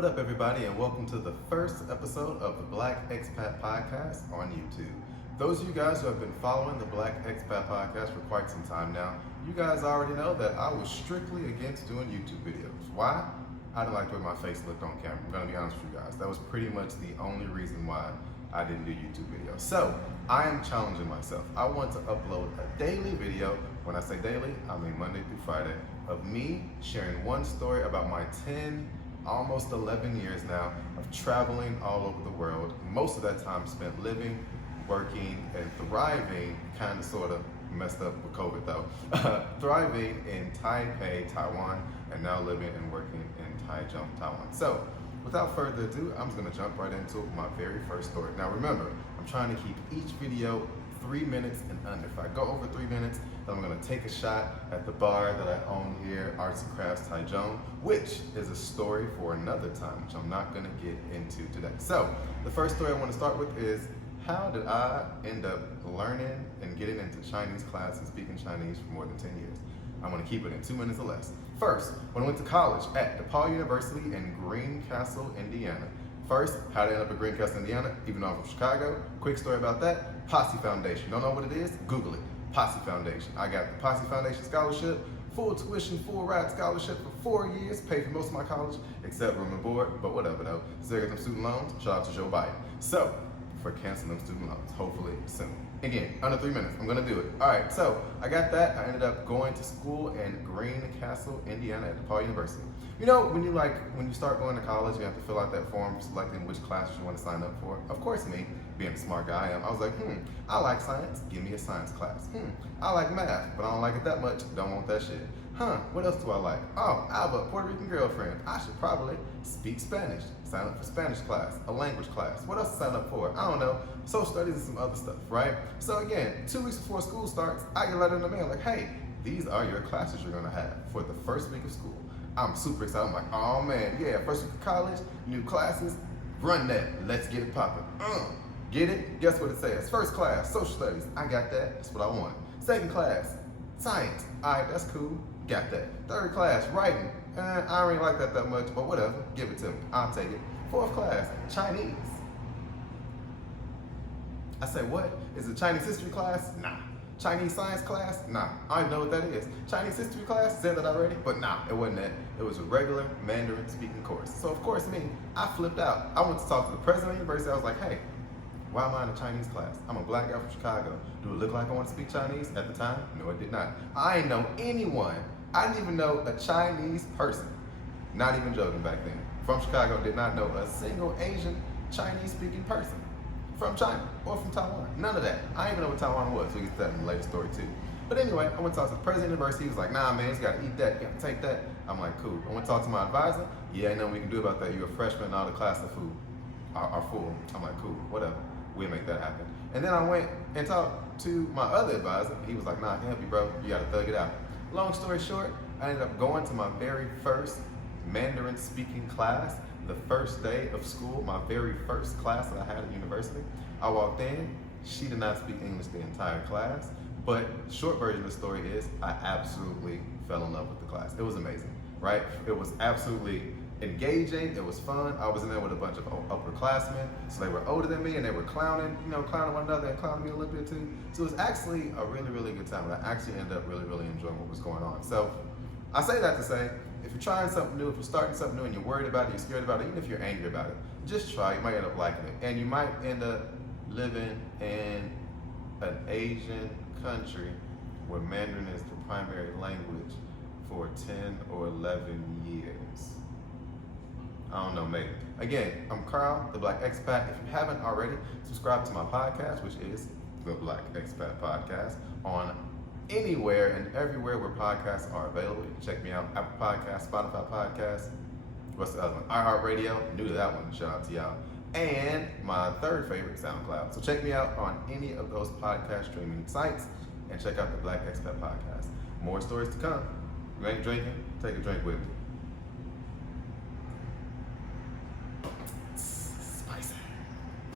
What up, everybody, and welcome to the first episode of the Black Expat Podcast on YouTube. Those of you guys who have been following the Black Expat Podcast for quite some time now, you guys already know that I was strictly against doing YouTube videos. Why? I didn't like the way my face looked on camera. I'm gonna be honest with you guys. That was pretty much the only reason why I didn't do YouTube videos. So, I am challenging myself. I want to upload a daily video. When I say daily, I mean Monday through Friday, of me sharing one story about my 10, almost 11 years now of traveling all over the world. Most of that time spent living, working, and thriving, kind of sort of messed up with COVID though, thriving in Taipei, Taiwan, and now living and working in Taichung, Taiwan. So, without further ado, I'm just gonna jump right into my very first story. Now remember, I'm trying to keep each video 3 minutes and under. If I go over 3 minutes, then I'm gonna take a shot at the bar that I own here, Arts and Crafts Taichung, which is a story for another time, which I'm not gonna get into today. So, the first story I wanna start with is, how did I end up learning and getting into Chinese class and speaking Chinese for more than 10 years? I'm gonna keep it in 2 minutes or less. First, when I went to college at DePaul University in Greencastle, Indiana. First, how did I end up at Greencastle, Indiana, even though I'm from Chicago? Quick story about that, Posse Foundation. Don't know what it is? Google it, Posse Foundation. I got the Posse Foundation scholarship, full tuition, full ride scholarship for 4 years, paid for most of my college, except room and board, but whatever though. So I got them student loans, shout out to Joe Biden. So, for canceling them student loans, hopefully soon. Again, under 3 minutes, I'm gonna do it. All right, so I got that. I ended up going to school in Greencastle, Indiana at DePaul University. You know, when you start going to college, you have to fill out that form selecting which classes you want to sign up for. Of course, me, being the smart guy I am, I was like, I like science, give me a science class. I like math, but I don't like it that much, don't want that shit. What else do I like? Oh, I have a Puerto Rican girlfriend. I should probably speak Spanish. Sign up for Spanish class, a language class. What else to sign up for? I don't know. Social studies and some other stuff, right? So again, 2 weeks before school starts, I get a letter in the mail like, hey, these are your classes you're gonna have for the first week of school. I'm super excited. I'm like, oh man, yeah, first week of college, new classes, run that. Let's get it popping. Get it? Guess what it says? First class, social studies. I got that. That's what I want. Second class, science. All right, that's cool. Got that. Third class, writing. I don't really like that much, but whatever. Give it to me. I'll take it. Fourth class, Chinese. I say, what? Is it Chinese history class? Nah. Chinese science class? Nah. I don't even know what that is. Chinese history class? Said that already? But nah, it wasn't that. It was a regular Mandarin speaking course. So of course me, I flipped out. I went to talk to the president of the university. I was like, hey, why am I in a Chinese class? I'm a black guy from Chicago. Do it look like I want to speak Chinese at the time? No, it did not. I didn't know anyone. I didn't even know a Chinese person. Not even joking back then. From Chicago, did not know a single Asian Chinese speaking person from China or from Taiwan. None of that. I didn't even know what Taiwan was. We'll get to that in the later story too. But anyway, I went to talk to the president of the university. He was like, nah man, you gotta eat that, you gotta take that. I'm like, cool. I went to talk to my advisor. Yeah, ain't nothing we can do about that. You're a freshman and all the classes are full. I'm like, cool, whatever. We'll make that happen. And then I went and talked to my other advisor. He was like, nah, I can help you, bro. You gotta thug it out. Long story short, I ended up going to my very first Mandarin speaking class, the first day of school, my very first class that I had at university. I walked in, she did not speak English the entire class, but short version of the story is I absolutely fell in love with the class. It was amazing, right? It was absolutely engaging, it was fun. I was in there with a bunch of upperclassmen, so they were older than me and they were clowning one another and clowning me a little bit too. So it was actually a really, really good time, and I actually ended up really, really enjoying what was going on. So I say that to say, if you're trying something new, if you're starting something new and you're worried about it, you're scared about it, even if you're angry about it, just try. You might end up liking it. And you might end up living in an Asian country where Mandarin is the primary language for 10 or 11 years. I don't know, maybe. Again, I'm Carl, the Black Expat. If you haven't already, subscribe to my podcast, which is the Black Expat Podcast, on anywhere and everywhere where podcasts are available. You can check me out, Apple Podcasts, Spotify Podcasts. What's the other one? iHeartRadio, new to that one, shout out to y'all. And my third favorite, SoundCloud. So check me out on any of those podcast streaming sites and check out the Black Expat Podcast. More stories to come. You ain't drinking? Take a drink with me.